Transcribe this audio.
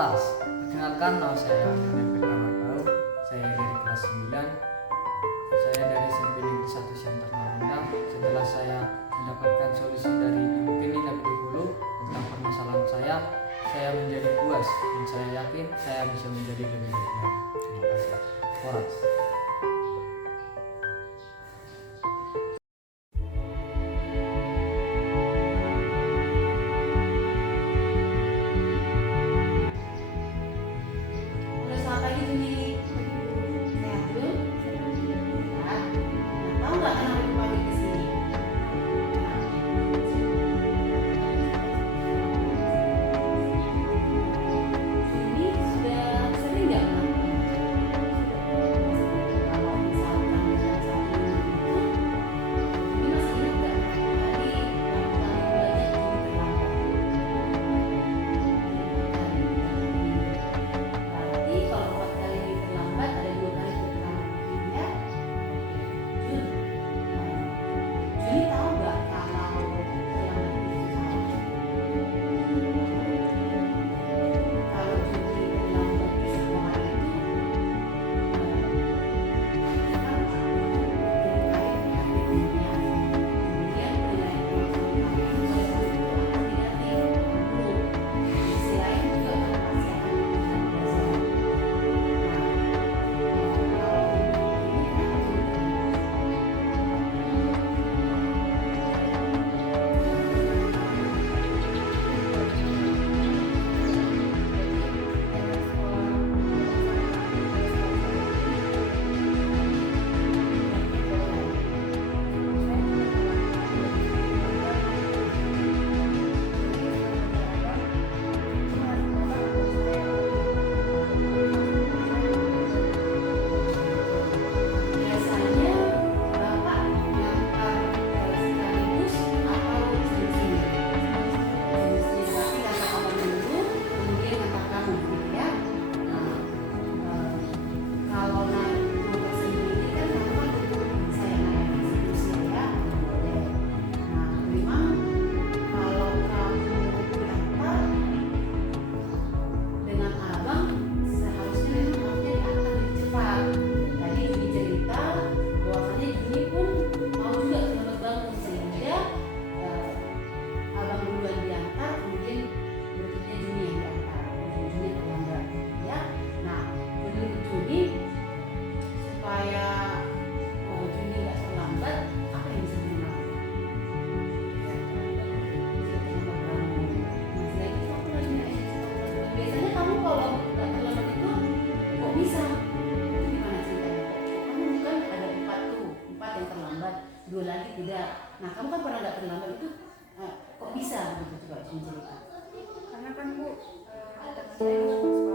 Horas. Perkenalkan, nama saya Hendrik Ramadau. Saya dari kelas 9. Saya dari SMP Negeri 1 Siantar Marunda. Setelah saya mendapatkan solusi dari Ibu Keni lebih dahulu tentang permasalahan saya menjadi puas dan saya yakin saya bisa menjadi lebih baik lagi. Terima kasih. Horas. Selamat pagi Juni. Sehat dulu? Sehat. Tahu nggak kenapa Ibu panggil ke sini? Juni sudah sering nggak melakukan? Kalau misalkan dalam 1 minggu itu, Juni masih ingat nggak hari yang paling banyak Juni terlambat? Berarti kalau 4 kali Juni terlambat ada 2 kali terlambat ya. Juni, Juni tahu nggak kalau terlambat itu salah? Kalau Juni terlambat di sekolah itu kan terkait dengan dunia, kemudian penilaian orang itu akan negatif buruk. Di sisi lain juga kan pasti akan menimbulkan pelajaran. Nah, kalau ini kenapa Juni terlambat? Biasanya Bapak ngantar sekaligus atau sendiri-sendiri? Sendiri-sendiri, tapi ngantar abang dulu, kemudian ngantar kamu, gitu ya. Nah, kalau naik motor sendiri kan kamu kan butuh saya naik institusi ya, boleh. Nah, memang kalau kamu diantar dengan abang seharusnya memang harusnya diantar lebih cepat. Tadi Juni cerita bahwasanya Juni pun mau juga terlambat bangun sehingga abang duluan diantar, kemudian berikutnya Juni yang diantar. Ujung-ujungnya terlambat ya. Nah, menurut Juni supaya Juni nggak terlambat, apa yang bisa Juni lakukan? Biasanya kamu kalau nggak terlambat itu kok bisa? Itu gimana ceritanya? Kok kamu bukan ada 4 tuh, 4 yang terlambat, 2 lagi tidak. Nah, kamu kan pernah nggak terlambat itu kok bisa gitu, coba Juni cerita. Karena kan Bu, teman saya